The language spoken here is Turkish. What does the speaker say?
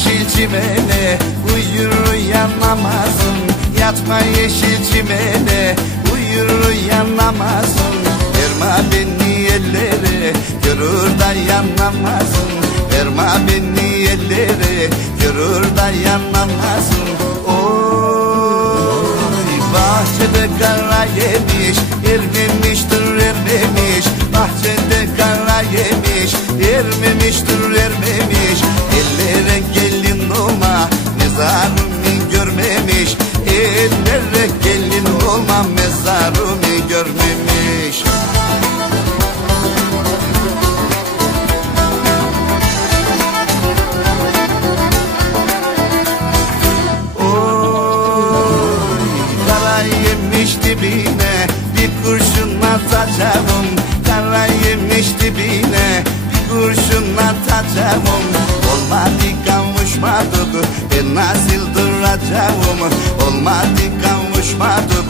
yeşil çimene, uyur uyanamazsın. Yatma yeşil çimene, uyur uyanamazsın. Verme beni ellere, görür dayanamazsın. Verme beni ellere, görür dayanamazsın. Oy, bahçede kara yemiş, ermemiştir ermemiş. Bahçede kara yemiş, ermemiştir ermemiş. Ellere gelin olma, mezarımı görmemiş. Ellere gelin olma, mezarımı görmemiş. Dibine bir kurşun atacağım, kara yemiş dibine bir kurşun atacağım. Olmadı kavuşmadık, ben nasıl duracağım? Olmadı kavuşmadık.